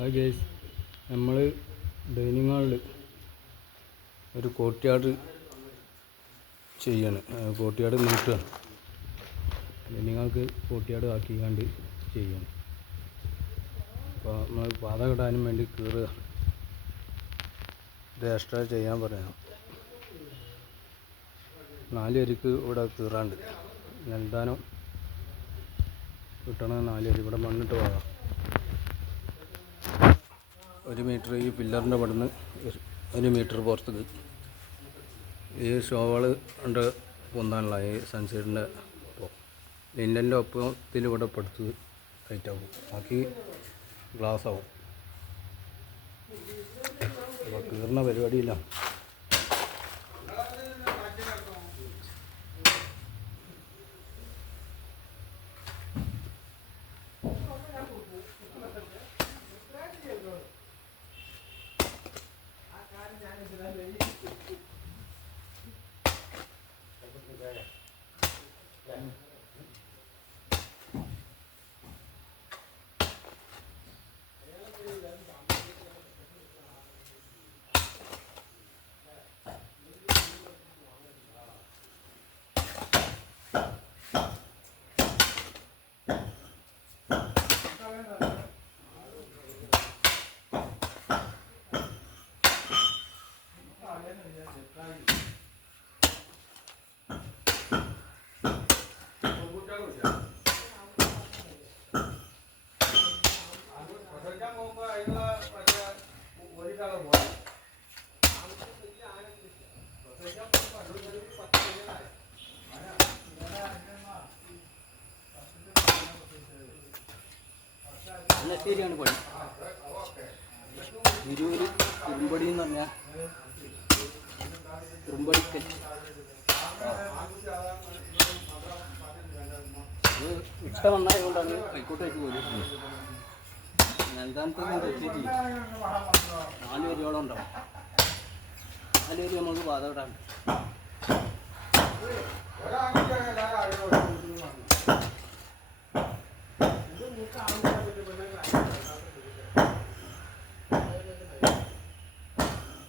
Hi guys, നമ്മൾ dining ഹാളിൽ ഒരു കോർട്ട്യാർഡ് ചെയ്യാണ്. കോർട്ട്യാർഡ് നീട്ടുകയാണ്. ഡൈനിങ് ഹാൾക്ക് കോർട്ട്യാർഡ് ആക്കിക്കാണ്ട് ചെയ്യണം. അപ്പോൾ നമ്മൾ പാത കെട്ടാനും വേണ്ടി കീറുക. ഇത് എക്സ്ട്രാ ചെയ്യാൻ പറയണം. 4 അരിക്ക് ഇവിടെ കീറാണ്ട് നെൽദാനം കിട്ടണ 4 അരി ഇവിടെ മണ്ണിട്ട് പോകാം. 1 മീറ്റർ ഈ പില്ലറിൻ്റെ പടുന്ന് 1 മീറ്റർ പുറത്തേക്ക് ഈ ഷോവള് കൊണ്ട് പൊന്താനുള്ള ഈ സൺസൈഡിൻ്റെ ഒപ്പം ലിൻഡൻ്റെ ഒപ്പത്തിൽ ഇവിടെ പെടുത്ത് ടൈറ്റാവും. ബാക്കി ഗ്ലാസ് ആവും. അപ്പോൾ കീറുന്ന പരിപാടിയില്ല. ശരിയാണ് പണി. ഇരുവര് കുറുമ്പടി എന്ന് പറഞ്ഞാൽ കുറുമ്പടിക്കൽ ഇട്ട മണ്ണായതുകൊണ്ടാണ് കൈക്കോട്ടേക്ക് പോലും. നൽകാനത്തേക്ക് എത്തിയിട്ടില്ല. 4 വരിയോളം ഉണ്ടാവും. 4 വരി നമുക്ക് പാത വിടാണ്ട്.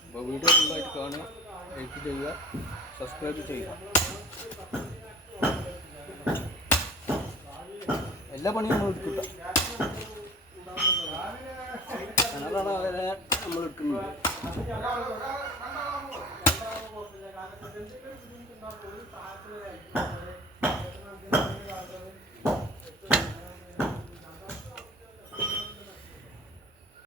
അപ്പോൾ വീഡിയോ ഫുള്ളായിട്ട് കാണുക, ലൈക്ക് ചെയ്യുക, സബ്സ്ക്രൈബ് ചെയ്യുക. എല്ലാ പണിയും നമ്മൾ എടുക്കില്ല. കിണറാണ് അവരെ നമ്മൾ എടുക്കുന്നത്.